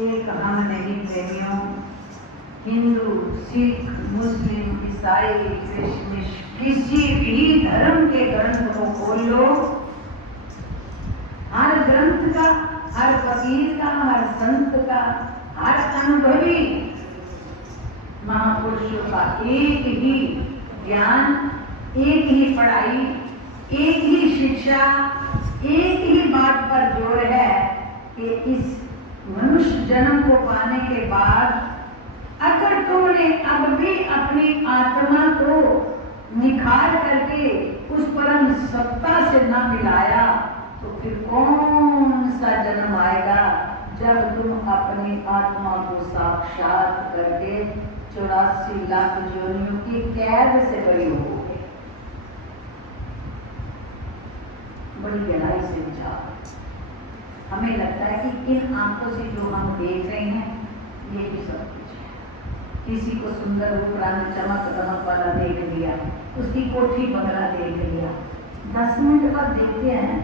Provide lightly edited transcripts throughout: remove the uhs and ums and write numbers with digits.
एक हम नहीं प्रेमियों, हिंदू, सिख, मुस्लिम, ईसाई, क्रिश्चियन, किसी भी धर्म के ग्रंथ को खोल लो, हर ग्रंथ का, हर फकीर का, हर संत का, हर अनुभवी महापुरुषों का एक ही ज्ञान, एक ही पढ़ाई, एक ही शिक्षा, एक ही बात पर जोर है कि इस मनुष्य जन्म को पाने के बाद अगर तुमने अब भी अपनी आत्मा को निखार करके उस परम सत्ता से न मिलाया तो फिर कौन सा जन्म आएगा जब तुम अपनी आत्मा को साक्षात करके 84 लाख योनियों की कैद से बरी होगे। बड़ी गहराई से विचार। हमें लगता है कि इन आंखों से जो हम देख रहे हैं ये भी सब कुछ है। किसी को सुंदर रूप रंग चमक दमक वाला देख लिया, उसकी कोठी बंगला देख लिया, 10 मिनट बाद देखते हैं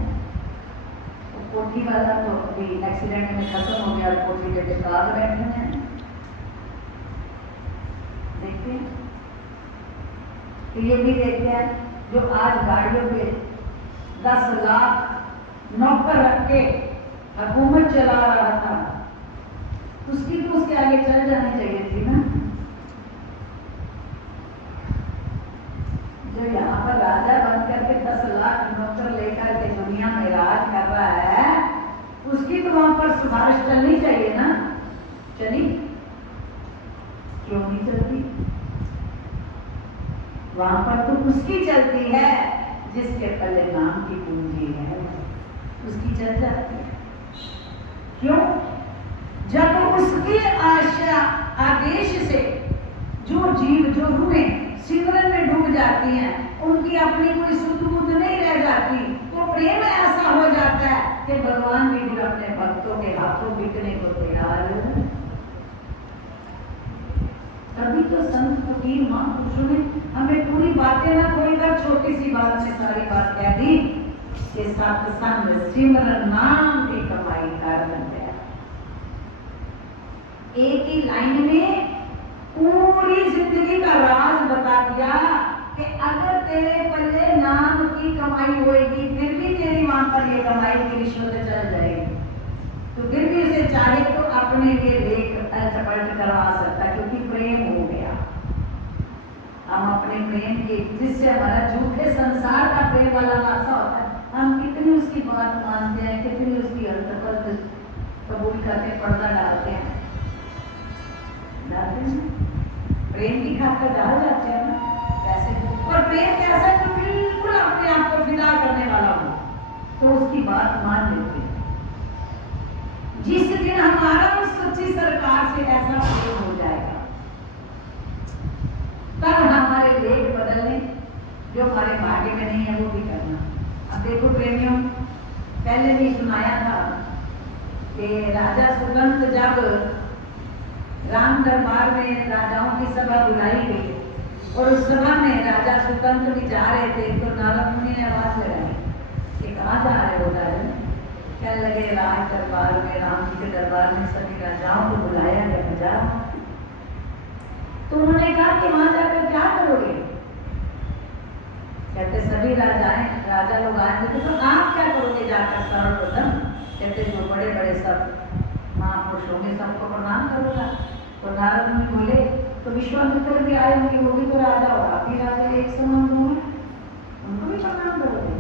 तो कोठी वाला तो अभी एक्सीडेंट में खत्म हो गया, कोठी के बेकार बैठे हैं। देखते हैं तो ये भी देखते हैं जो आज गाड़ियों पे 10 लाख नौकर रख के हुकूमत चला रहा था, उसकी तो उसके आगे चल जानी चाहिए थी ना। जो यहाँ पर राजा बन करके 10 लाख नौकर लेकर के दुनिया में राज कर रहा है, उसकी तो वहां पर सिफारिश चलनी चाहिए ना। चली क्यों नहीं चलती? वहां पर तो उसकी चलती है जिसके पहले नाम की पूंजी है, उसकी चल जाती है। क्यों? जब उसके आशा आदेश से जो जीव, जो रूहें सिमरन में डूब जाती हैं, उनकी अपनी कोई सुध बुध नहीं रह जाती, तो प्रेम ऐसा हो जाता है कि भगवान भी फिर अपने भक्तों के हाथों बिकने को तैयार है। तभी तो संत फकीर महापुरुषों ने हमें पूरी बातें ना खोलकर छोटी सी बात में सारी बात कह दी कि सत्संग सिमरन नाम की कमाई कर लेते हैं। एक ही लाइन में पूरी जिंदगी का राज बता दिया कि अगर तेरे पल्ले नाम की कमाई होएगी फिर भी तेरी वहां पर ये कमाई की रिश्वत चल जाएगी, तो फिर भी उसे चाहे तो अपने लिए लेख पलट करवा सकता, क्योंकि प्रेम हो गया। हम अपने प्रेम के, जिससे हमारा झूठे संसार का प्रेम वाला नाता होता है, हम कितनी उसकी बात मानते हैं, कितनी उसकी अंतर्गत कबूल करके पर्दा डालते हैं, प्रेम की खातिर डाल जाते हैं ना कैसे। और प्रेम कैसा जो बिल्कुल अपने आप को फिदा करने वाला हो तो उसकी बात मान लेते हैं। जिस दिन हमारा उस सच्ची सरकार से ऐसा प्रेम हो जाएगा तब हमारे लेख बदलने जो हमारे भाग्य में नहीं है वो भी करना। अब देखो प्रेमियों, पहले भी सुनाया था कि राजा सुगंध जब राम दरबार में राजाओं की सभा बुलाई गई और उस सभा में राजा सुतंत्र भी जा रहे थे, तो नारद मुनि ने आवाज लगाई कि कहाँ जा रहे हो राजन? कहने लगे राज दरबार में, राम जी के दरबार में सभी राजाओं को बुलाया गया जा। तो उन्होंने कहा कि वहां जाकर क्या करोगे? कहते सभी राजा लोग आए तो आप क्या करोगे जाकर? सर्वप्रथम कहते जो बड़े बड़े सब महापुरुष होंगे सबको प्रणाम करूंगा। तो नारद मुनि बोले तो विश्वामित्र भी आए होंगे, वो भी तो राजा और आप भी राजा एक समान होंगे, उनको भी प्रणाम करोगे?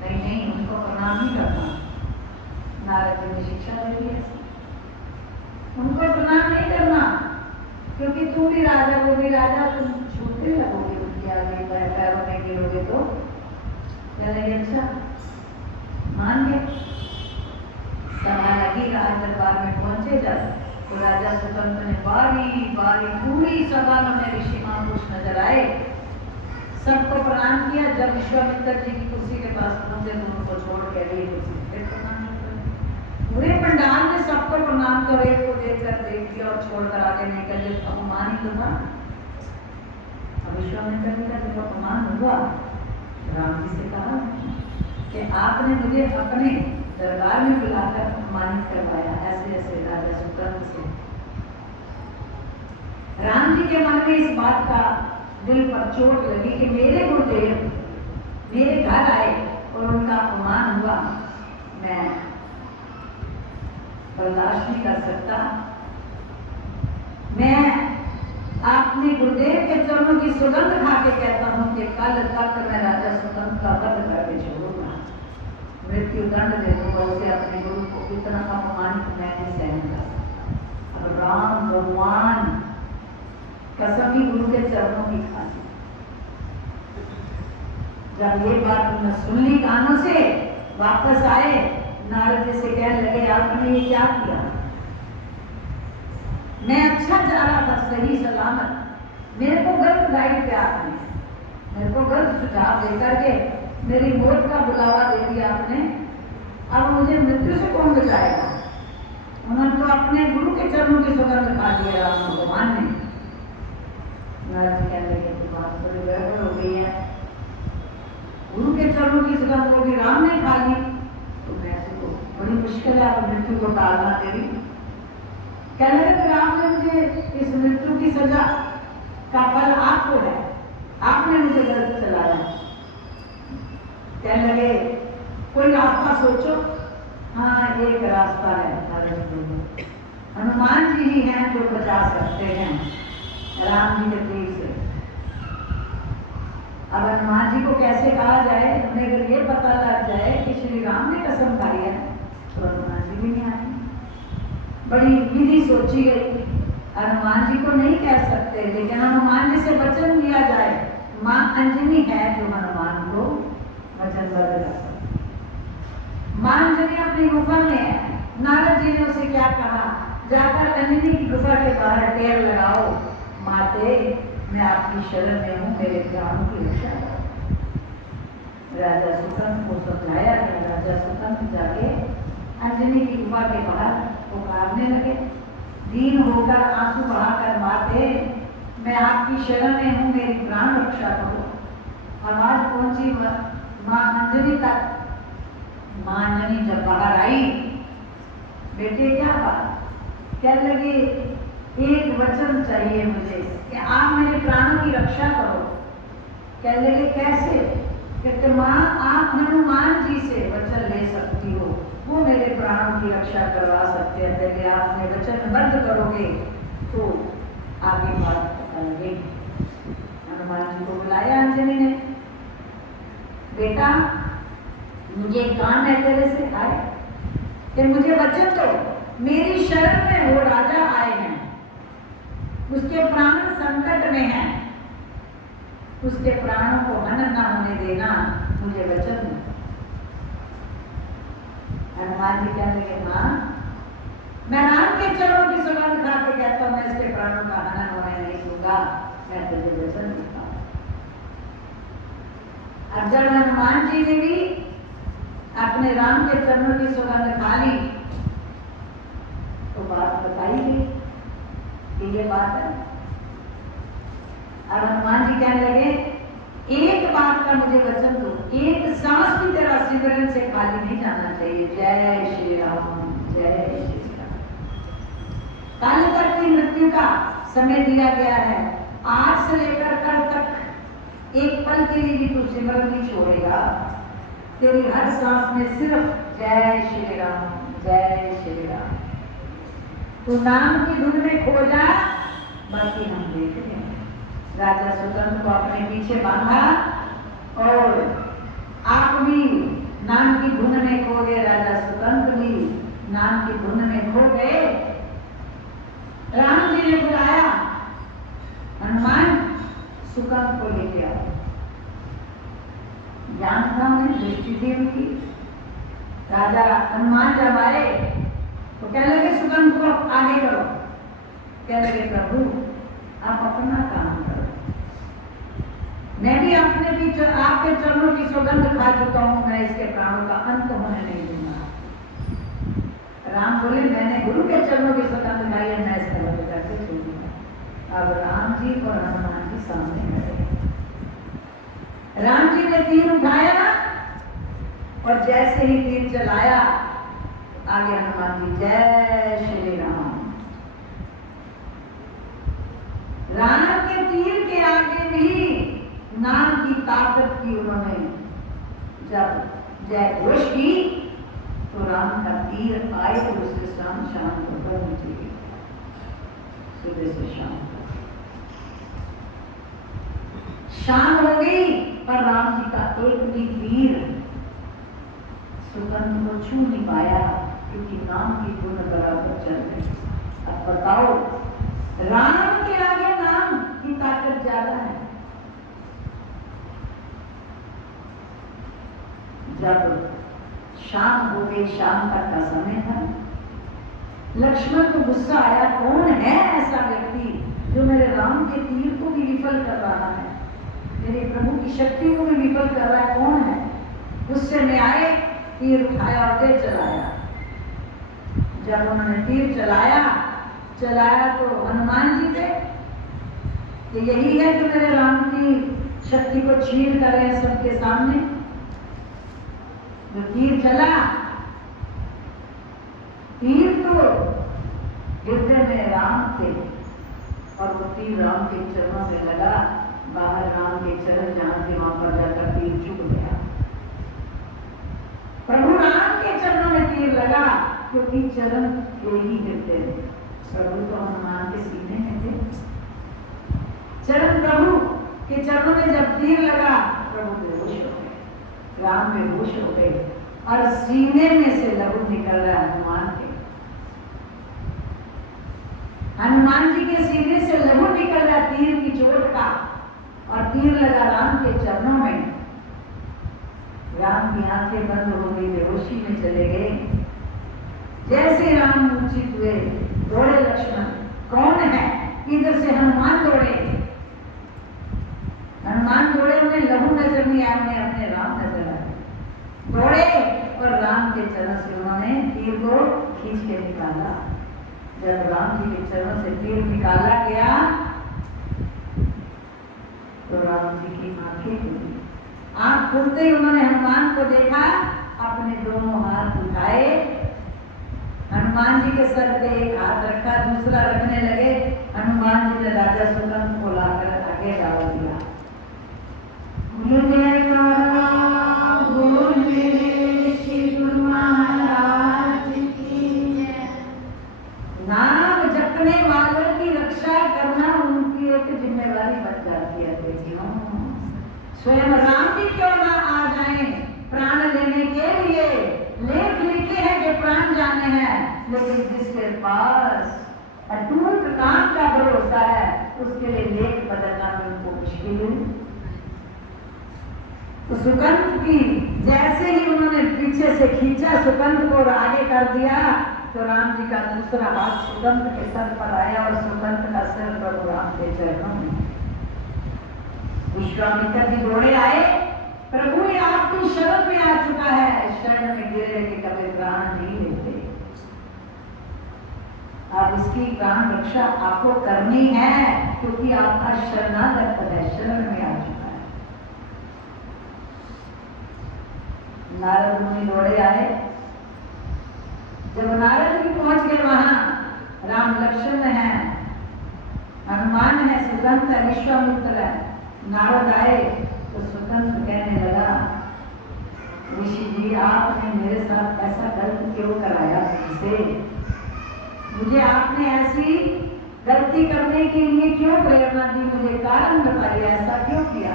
नहीं नहीं, उनको प्रणाम नहीं करना। नारद जी ने शिक्षा दे दी, उनको प्रणाम नहीं करना, क्योंकि तुम भी राजा वो भी राजा, तुम छूटने लगोगे उनके आगे, पैरों में गिरोगे तो चलेंगे। अच्छा मान गए। सभा लगी, राज दरबार में पहुंचे जब तो राजा सुतंत्र ने बारी बारी पूरी सभा में ऋषि महापुरुष नजर आए, सबको प्रणाम किया। जब विश्वामित्र जी की कुर्सी के पास पहुंचे तो उनको छोड़ के अगली कुर्सी फिर प्रणाम किया। पूरे पंडाल में सबको प्रणाम कर, एक को देखकर देख लिया और छोड़कर आगे निकल गए। अपमान ही तो था। विश्वामित्र जी का जब अपमान हुआ, राम जी से कहा कि आपने मुझे अपने दरबार में बुलाकर अपमानित करवाया, ऐसे ऐसे राजा राम जी के मन में इस बात का दिल पर चोट लगी कि मेरे गुरुदेव मेरे घर आए और उनका अपमान हुआ, मैं बर्दाश्त नहीं कर सकता। मैं अपने गुरुदेव के चरणों की सुगंध खा के कहता हूँ कि कल तक मैं राजा सुगंध का वध करके छोड़ूंगा, मृत्यु दंड दे दूंगा उसे। अपने गुरु को इतना अपमानित मैं नहीं सहन कर सकता। अब राम भगवान कसम ही गुरु के चरणों की खाती। जब ये बात उन्होंने सुन ली कानों से, वापस आए, नारद जी से कहने लगे आपने ये क्या किया? मैं अच्छा जा रहा था सही सलामत, मेरे को गलत गाइड किया आपने, मेरे को गलत सुझाव देकर के मेरी मौत का बुलावा दे दिया आपने। अब मुझे मृत्यु से कौन बचाएगा? उन्होंने तो अपने गुरु के चरणों की सुगंध खा लिया राम भगवान ने। नारद जी कहने लगे तो बात बड़ी गड़बड़ हो गई है, गुरु के चरणों की सुगंध को भी राम ने खा ली, तो वैसे तो बड़ी मुश्किल है अब मृत्यु को टालना तेरी। कहने लगे राम ने मुझे इस मृत्यु की सजा का फल आपको है, आपने मुझे गलत चलाया। कहने लगे कोई रास्ता सोचो। हाँ एक रास्ता है, हनुमान जी ही हैं जो बचा सकते हैं राम जी के तीर से। अब हनुमान जी को कैसे कहा जाए? उन्हें अगर ये पता लग जाए कि श्री राम ने कसम खाई है तो हनुमान जी भी नहीं आए। बड़ी विधि सोची गई, हनुमान जी को नहीं कह सकते, लेकिन हनुमान जी से वचन लिया जाए। माँ अंजनी है जो हनुमान को वचनबद्ध कर सकती। माँ अंजनी अपनी गुफा में है, नारद जी ने उसे क्या कहा? जाकर अंजनी की गुफा के बाहर टेर लगाओ, माते मैं आपकी शरण में हूँ, मेरे प्राणों की रक्षा करो। राजा सुकंद को समझाया कि राजा सुकंद जाके अंजनी की गुफा के बाहर पुकारने लगे, दीन होकर आंसू बहाकर माते मैं आपकी शरण में हूँ, मेरी प्राण रक्षा करो। आवाज पहुंची माँ अंजनी तक। माँ अंजनी जब बाहर आई, बेटे क्या बात? कहने लगी एक वचन चाहिए मुझे कि आप मेरे प्राणों की रक्षा करो। कहने लगे कैसे? कहते माँ आप हनुमान जी से वचन ले सकती हो, वो मेरे प्राणों की रक्षा करवा सकते हैं, पहले आप मेरे वचनबद्ध करोगे तो आगे बात पता लगेगी। हनुमान जी को बुलाया अंजनी ने, बेटा मुझे काम है तेरे से, आए कि मुझे वचन दो, मेरी शरण में वो राजा आए हैं, उसके प्राण संकट में हैं, उसके प्राणों को हनन न होने देना, मुझे वचन दो। हनुमान जी कहने लगे माँ मैं राम के चरणों की सुगंध खा के कहता हूँ मैं इसके प्राणों का हनन होने नहीं दूंगा, मैं तुझे वचन देता हूँ। अब जब हनुमान जी ने भी अपने राम के चरणों की सुगंध खा ली तो बात बताई गई कि ये बात है। अब हनुमान जी कहने लगे एक बात का मुझे वचन दो, एक सांस भी तेरा सिमरन से खाली नहीं जाना चाहिए। जय श्री राम, जय श्री राम। कल तक की मृत्यु का समय दिया गया है, आज से लेकर कल तक एक पल के लिए भी तू सिमरन नहीं छोड़ेगा। तेरी हर सांस में सिर्फ जय श्री राम, जय श्री राम। तू नाम की धुन में खो जा, बाकी हम देख लेंगे। राजा सुकंद को अपने पीछे बांधा और आप भी नाम की धुन में खो गए, राजा सुकंद भी नाम की धुन में खो गए। राम जी ने बुलाया हनुमान सुकंद को लेके आओ। ज्ञान था उन्हें, दृष्टि थी उनकी। राजा हनुमान जब आए तो कहने लगे सुकंद को आगे करो। कहने लगे प्रभु आप अपना काम करो, मैं भी अपने भी आपके चरणों की सुगंध खा चुका हूं, मैं इसके प्राणों का अंत होने नहीं दूंगा। राम बोले मैंने गुरु के चरणों की सुगंध खाई है, मैं इसका वध करके छोड़ूंगा। अब राम जी और हनुमान जी सामने खड़े। राम जी ने तीर उठाया और जैसे ही तीर चलाया आगे हनुमान जी जय श्री राम। जय घोष की तो राम का तीर आए तो उसके शाम शाम को नीचे सुबह से शाम शाम हो गई पर राम जी का एक भी तीर सुगंध को छू नहीं पाया क्योंकि नाम की गुण बराबर चल रही। अब बताओ राम के आगे नाम की ताकत ज्यादा है। जब शाम हो गई, शाम तक का समय था, लक्ष्मण को गुस्सा आया, कौन है ऐसा व्यक्ति जो मेरे राम के तीर को भी विफल कर रहा है, मेरे प्रभु की शक्ति को भी विफल कर रहा है, कौन है? गुस्से में आए, तीर उठाया और तेज चलाया। जब उन्होंने तीर चलाया तो हनुमान जी पे कि यही है जो मेरे राम की शक्ति को छीन कर रहे हैं सबके सामने। जो तीर चला, तीर तो हृदय में राम थे और वो तीर राम के चरणों में लगा। बाहर राम के चरण जहां थे वहां पर जाकर तीर चुभ गया। प्रभु राम के चरणों में तीर लगा क्योंकि चरण के ही हृदय थे। प्रभु तो हनुमान के सीने में थे। चरण प्रभु के चरणों में जब तीर लगा, प्रभु बेहोश हो गए, राम बेहोश हो गए और सीने में से लहू निकल रहा है हनुमान के। हनुमान जी के सीने से लहू निकल रहा तीर की चोट का और तीर लगा राम के चरणों में। राम की आंखें बंद हो गई, बेहोशी में चले गए। जैसे राम मूर्छित हुए, दौड़े लक्ष्मण, कौन है? इधर से हनुमान दौड़े, उन्हें लहू नजर नहीं आया, उन्हें अपने राम नजर आए। दौड़े और राम के चरण से उन्होंने तीर को खींच के निकाला। जब राम जी के चरणों से तीर निकाला गया तो राम जी की आंखें खुली। आंख खुलते ही उन्होंने हनुमान को देखा, अपने दोनों हाथ उठाए, हनुमान जी के सर पे एक हाथ रखा, दूसरा रखने लगे। हनुमान जी ने राजा सुगंध को लाकर आगे डाल दिया। नाम जपने वालों की रक्षा करना उनकी एक जिम्मेवारी बन जाती है बेटियों। स्वयं राम भी क्यों ना आ जाए प्राण लेने के लिए। लेख लिखे हैं कि प्राण जाने हैं, लेकिन जिसके पास अटूट काम का भरोसा है उसके लिए लेख बदलना उनको मुश्किल है। तो सुगंध की जैसे ही उन्होंने पीछे से खींचा सुगंध को और आगे कर दिया तो राम जी का दूसरा हाथ सुगंध के सर पर आया और सुगंध का सिर प्रभु राम के चरणों में। विश्वामित्र जी दौड़े आए, प्रभु ये आपकी शरण में आ चुका है, शरण में गिरे कि कभी प्राण नहीं लेते। अब इसकी प्राण रक्षा आपको करनी है क्योंकि आपका शरणागत है, शरण में आ चुका है। नारद मुनि दौड़े आए। जब नारद भी पहुंच गए वहां, राम लक्ष्मण है, हनुमान है, सुगंध है, विश्वामित्र है। नारद आए तो सुगंध कहने लगा, ऋषि जी आपने मेरे साथ ऐसा गलत क्यों कराया? मुझे आपने ऐसी गलती करने के लिए क्यों प्रेरणा दी? मुझे कारण बताइए, ऐसा क्यों किया?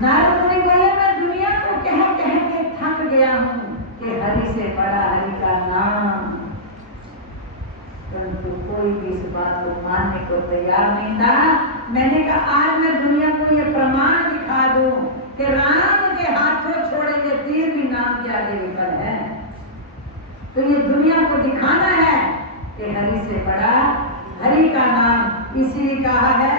नारद मुनि बोले, मैं दुनिया को कह कह के थक गया हूं कि हरि से बड़ा हरि का नाम, परंतु कोई भी इस बात को मानने को तैयार नहीं था। मैंने कहा आज मैं दुनिया को ये प्रमाण दिखा दूं कि राम के हाथों छोड़ेंगे तीर भी नाम के आगे विफल है। तो ये दुनिया को दिखाना है कि हरि से बड़ा हरि का नाम। इसीलिए कहा है